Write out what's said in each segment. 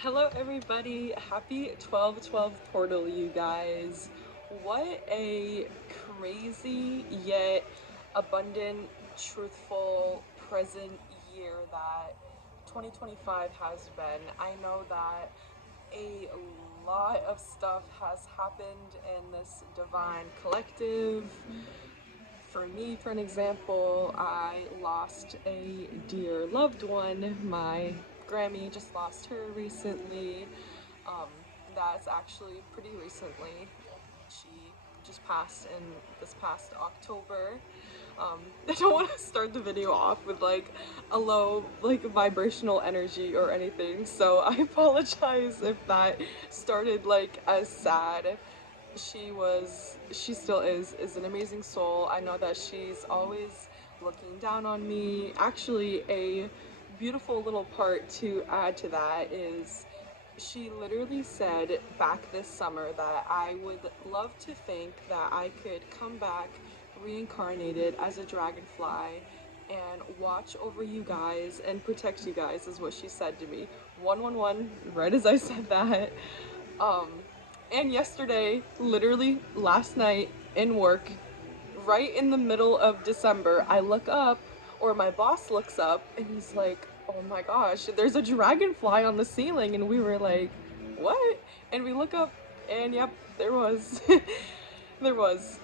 Hello everybody, happy 12/12 portal you guys. What a crazy yet abundant, truthful, present year that 2025 has been. I know that a lot of stuff has happened in this divine collective. For me, for an example, I lost a dear loved one. My Grammy just lost her recently. Um, that's actually pretty recently. She just passed in this past October. I don't want to start the video off with like a low like vibrational energy or anything, so I apologize if that started like as sad. She still is an amazing soul. I know that she's always looking down on me. Actually, a beautiful little part to add to that is she literally said back this summer that I would love to think that I could come back reincarnated as a dragonfly and watch over you guys and protect you guys, is what she said to me. 111, right as I said that. Um, and yesterday, literally last night in work, right in the middle of December, I look up, or my boss looks up, and he's like, oh my gosh, there's a dragonfly on the ceiling. And we were like, what? And we look up, and yep, there was. There was.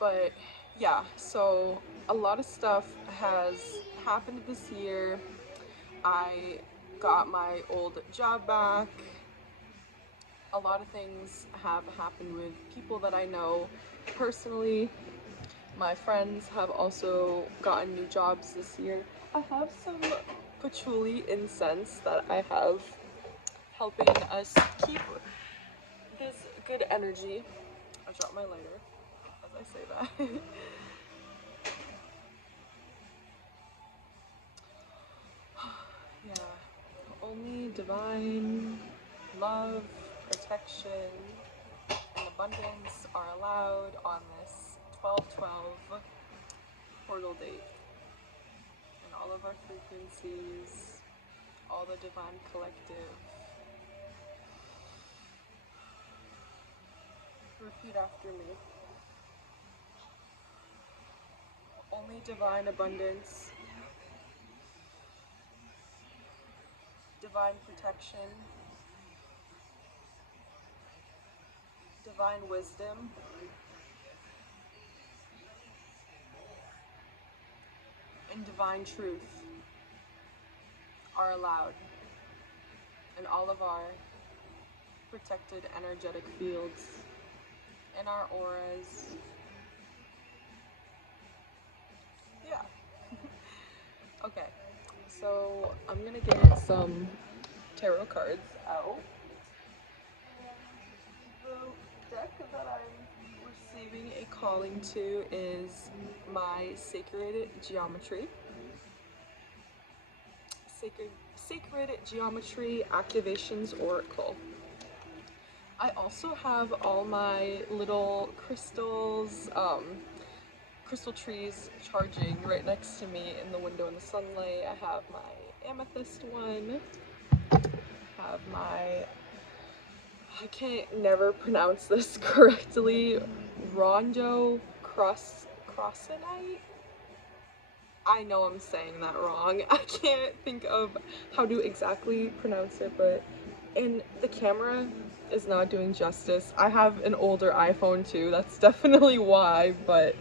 But yeah, so a lot of stuff has happened this year. I got my old job back. A lot of things have happened with people that I know personally. My friends have also gotten new jobs this year. I have some patchouli incense that I have helping us keep this good energy. I dropped my lighter as I say that. Yeah, only divine love, protection, and abundance are allowed on this 12/12 portal date. And all of our frequencies, all the divine collective. Repeat after me. Only divine abundance, divine protection, divine wisdom, and divine truth are allowed in all of our protected energetic fields, in our auras. Yeah. Okay, so I'm gonna get some tarot cards out. The deck that I'm receiving a calling to is my Sacred Geometry. Sacred Geometry Activations Oracle. I also have all my little crystals, crystal trees charging right next to me in the window in the sunlight. I have my amethyst one. I have my, I can't never pronounce this correctly, Rondo Crossinite? I know I'm saying that wrong. I can't think of how to exactly pronounce it, but and the camera is not doing justice. I have an older iPhone too, that's definitely why, but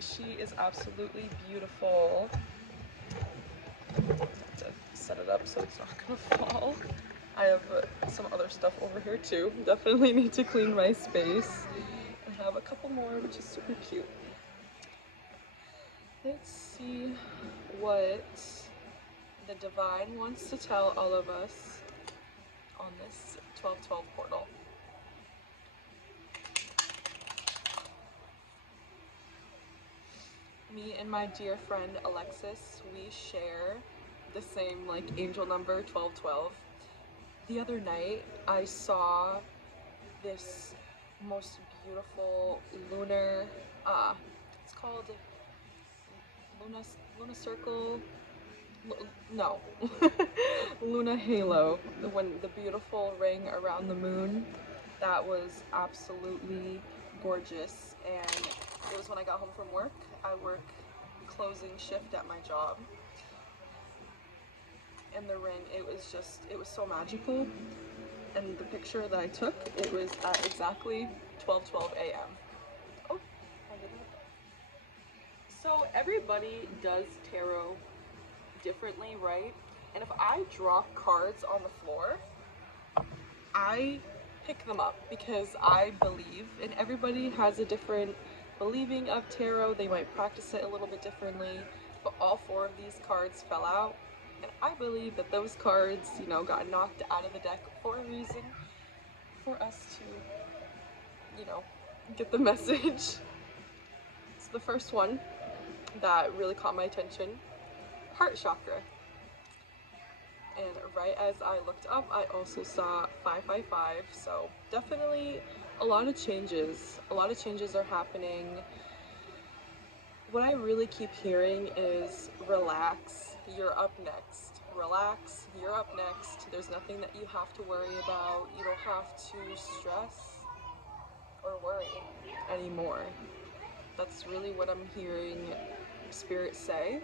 she is absolutely beautiful. I have to set it up so it's not gonna fall. I have some other stuff over here too. Definitely need to clean my space. I have a couple more, which is super cute. Let's see what the divine wants to tell all of us on this 12/12 portal. Me and my dear friend Alexis, we share the same like angel number 12/12. The other night I saw this most beautiful lunar it's called Luna Circle. No. Luna Halo, when the beautiful ring around the moon, that was absolutely gorgeous. And it was when I got home from work. I work closing shift at my job. And the ring, it was so magical. And the picture that I took, it was at exactly 12:12 a.m. Oh, I did that. So everybody does tarot differently, right? And if I drop cards on the floor, I pick them up because I believe, and everybody has a different believing of tarot. They might practice it a little bit differently, but all four of these cards fell out. And I believe that those cards, got knocked out of the deck for a reason, for us to, get the message. So the first one that really caught my attention, heart chakra. And right as I looked up, I also saw 555. So definitely a lot of changes. A lot of changes are happening. What I really keep hearing is relax, you're up next. Relax, you're up next. There's nothing that you have to worry about. You don't have to stress or worry anymore. That's really what I'm hearing Spirit say.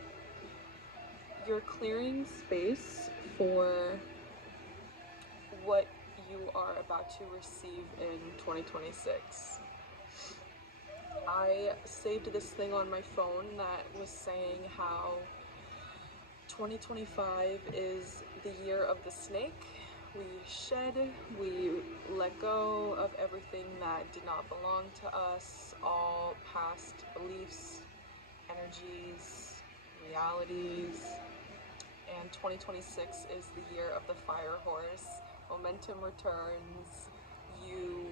You're clearing space for what you are about to receive in 2026. I saved this thing on my phone that was saying how 2025 is the year of the snake. We shed, we let go of everything that did not belong to us, all past beliefs, energies, realities. And 2026 is the year of the fire horse. Momentum returns. You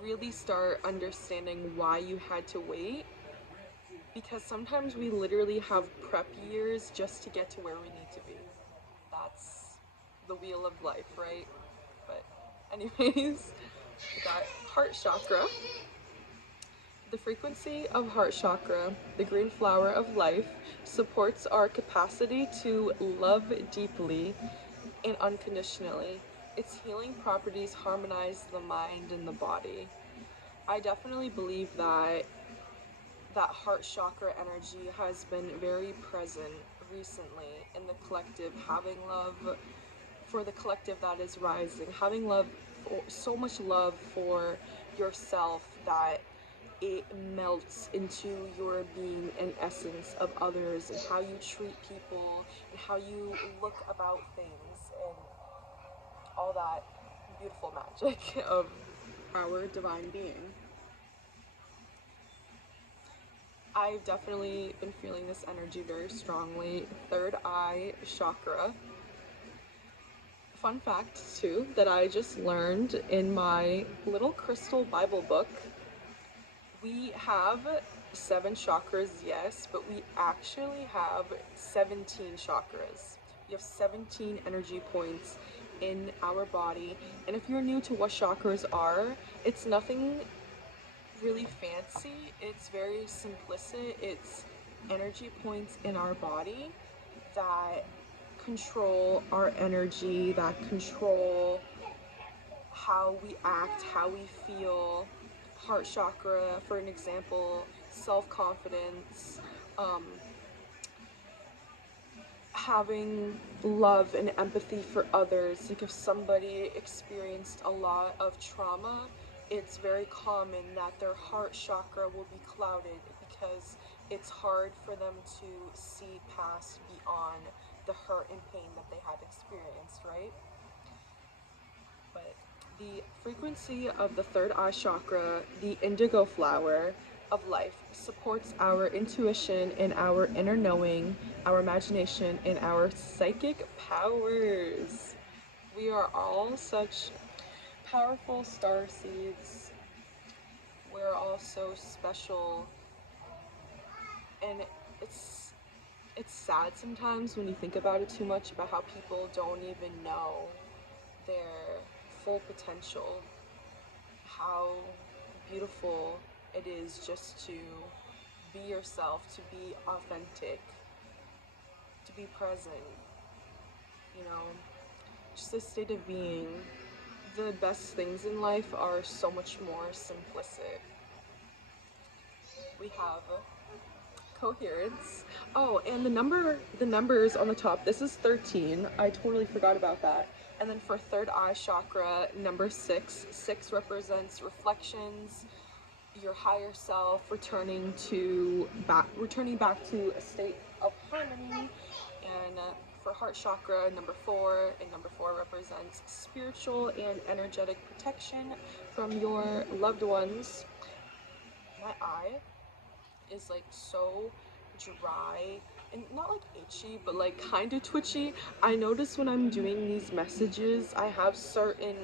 really start understanding why you had to wait, because sometimes we literally have prep years just to get to where we need to be. That's the wheel of life, right? But anyways, we got heart chakra. The frequency of heart chakra, the green flower of life, supports our capacity to love deeply and unconditionally. Its healing properties harmonize the mind and the body. I definitely believe that heart chakra energy has been very present recently in the collective, having love for the collective that is rising, having love, so much love for yourself that it melts into your being and essence of others, and how you treat people and how you look about things and all that beautiful magic of our divine being. I've definitely been feeling this energy very strongly. Third eye chakra. Fun fact, too, that I just learned in my little crystal Bible book. We have 7 chakras, yes, but we actually have 17 chakras. We have 17 energy points in our body. And if you're new to what chakras are, it's nothing really fancy. It's very simplistic. It's energy points in our body that control our energy, that control how we act, how we feel. Heart chakra, for an example, self-confidence, um, having love and empathy for others. Like if somebody experienced a lot of trauma, it's very common that their heart chakra will be clouded because it's hard for them to see past beyond the hurt and pain that they had experienced, right? But the frequency of the third eye chakra, the indigo flower of life, supports our intuition and our inner knowing, our imagination, and our psychic powers. We are all such powerful star seeds. We're all so special, and it's it's sad sometimes when you think about it too much, about how people don't even know their full potential, how beautiful it is just to be yourself, to be authentic, to be present. you know, just a state of being. The best things in life are so much more simplistic. We have coherence. Oh, and the numbers on the top. This is 13. I totally forgot about that. And then for third eye chakra, number 6. 6 represents reflections, your higher self, returning back to a state of harmony. And for heart chakra, number 4, and number 4 represents spiritual and energetic protection from your loved ones. My eye is like so dry and not like itchy, but like kind of twitchy. I notice when I'm doing these messages, I have certain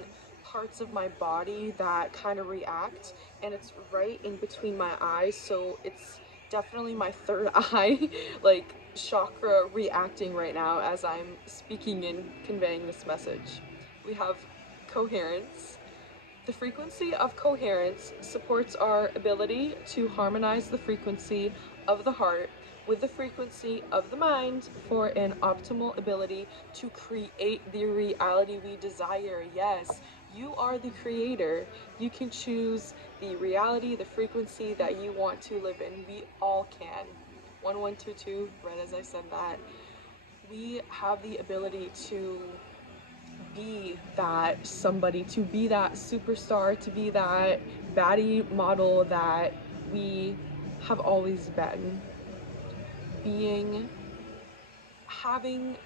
parts of my body that kind of react, and it's right in between my eyes, so it's definitely my third eye like chakra reacting right now as I'm speaking and conveying this message. We have coherence. The frequency of coherence supports our ability to harmonize the frequency of the heart with the frequency of the mind for an optimal ability to create the reality we desire. Yes, you are the creator. You can choose the reality, the frequency that you want to live in. We all can. 1122, right as I said that. We have the ability to be that somebody, to be that superstar, to be that baddie model that we have always been. Being, having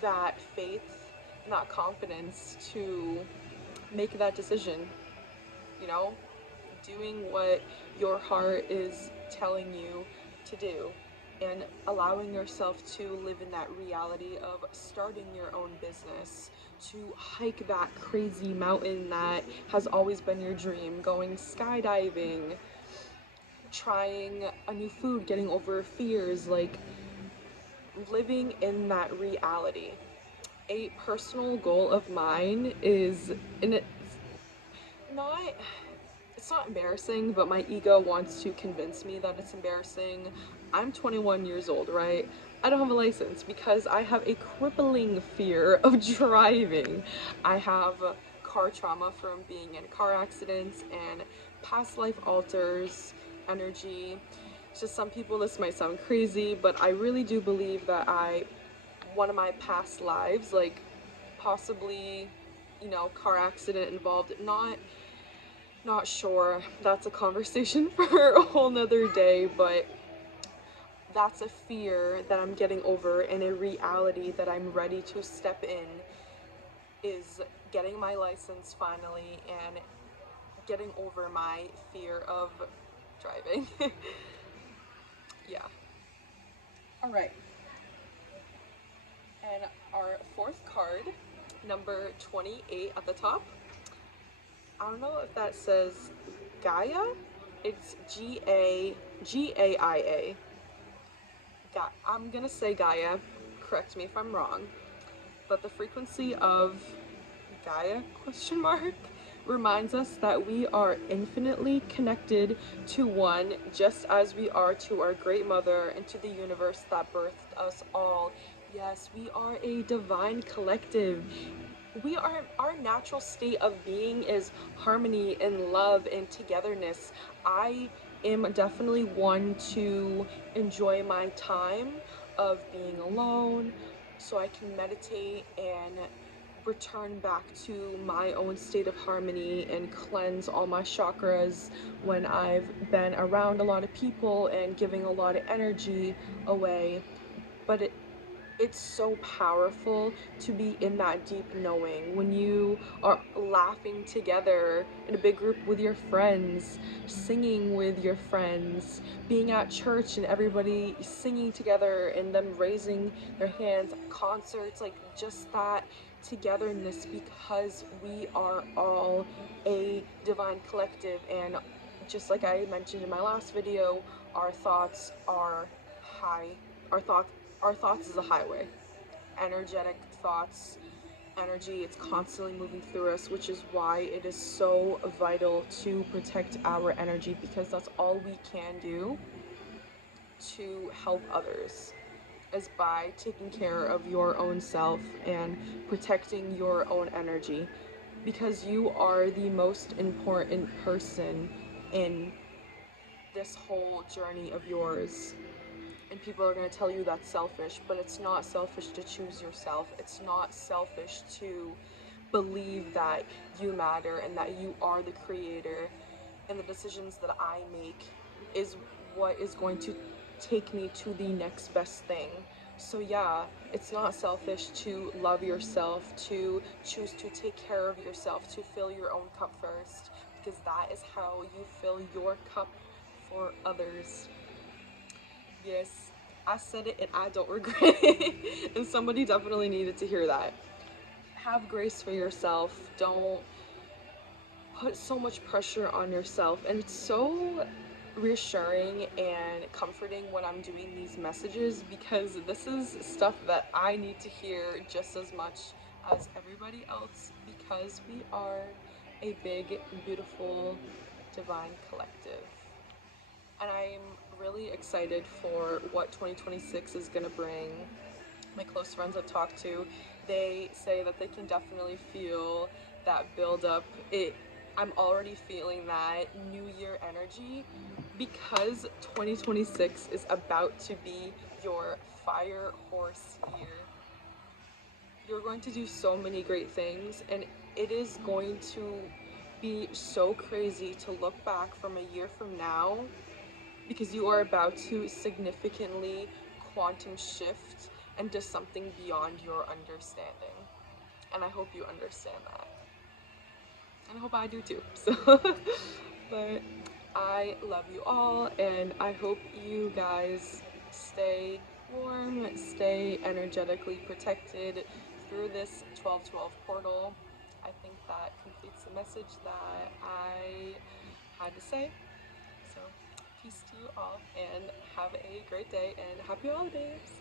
that faith and that confidence to make that decision, you know, doing what your heart is telling you to do, and allowing yourself to live in that reality of starting your own business, to hike that crazy mountain that has always been your dream, going skydiving, trying a new food, getting over fears, like living in that reality. A personal goal of mine is, and not it's not embarrassing, but my ego wants to convince me that it's embarrassing. I'm 21 years old, right? I don't have a license because I have a crippling fear of driving. I have car trauma from being in car accidents and past life alters energy. To some people this might sound crazy, but I really do believe that one of my past lives, like possibly, car accident involved, not sure. That's a conversation for a whole nother day, but that's a fear that I'm getting over, and a reality that I'm ready to step in is getting my license finally and getting over my fear of driving. Yeah. All right. And our fourth card, number 28 at the top. I don't know if that says Gaia. It's Gaia. I'm gonna say Gaia, correct me if I'm wrong, but the frequency of Gaia question mark reminds us that we are infinitely connected to one, just as we are to our great mother and to the universe that birthed us all. Yes, we are a divine collective. Our natural state of being is harmony and love and togetherness. I am definitely one to enjoy my time of being alone so I can meditate and return back to my own state of harmony and cleanse all my chakras when I've been around a lot of people and giving a lot of energy away. But it's so powerful to be in that deep knowing when you are laughing together in a big group with your friends, singing with your friends, being at church and everybody singing together and them raising their hands, concerts, like just that togetherness, because we are all a divine collective. And just like I mentioned in my last video, our thoughts are high. Our thoughts our thoughts is a highway. Energetic thoughts, energy, it's constantly moving through us, which is why it is so vital to protect our energy, because that's all we can do to help others. is by taking care of your own self and protecting your own energy, because you are the most important person in this whole journey of yours. And people are going to tell you that's selfish, but it's not selfish to choose yourself. It's not selfish to believe that you matter and that you are the creator, and the decisions that I make is what is going to take me to the next best thing. So yeah, it's not selfish to love yourself, to choose to take care of yourself, to fill your own cup first, because that is how you fill your cup for others. Yes, I said it and I don't regret it. And somebody definitely needed to hear that. Have grace for yourself. Don't put so much pressure on yourself. And it's so reassuring and comforting when I'm doing these messages, because this is stuff that I need to hear just as much as everybody else, because we are a big, beautiful, divine collective. And I'm really excited for what 2026 is going to bring. My close friends I've talked to, they say that they can definitely feel that build up. I'm already feeling that new year energy, because 2026 is about to be your fire horse year. You're going to do so many great things, and it is going to be so crazy to look back from a year from now, because you are about to significantly quantum shift into something beyond your understanding. And I hope you understand that. And I hope I do too. So, but I love you all, and I hope you guys stay warm, stay energetically protected through this 12/12 portal. I think that completes the message that I had to say. So, peace to you all, and have a great day, and happy holidays!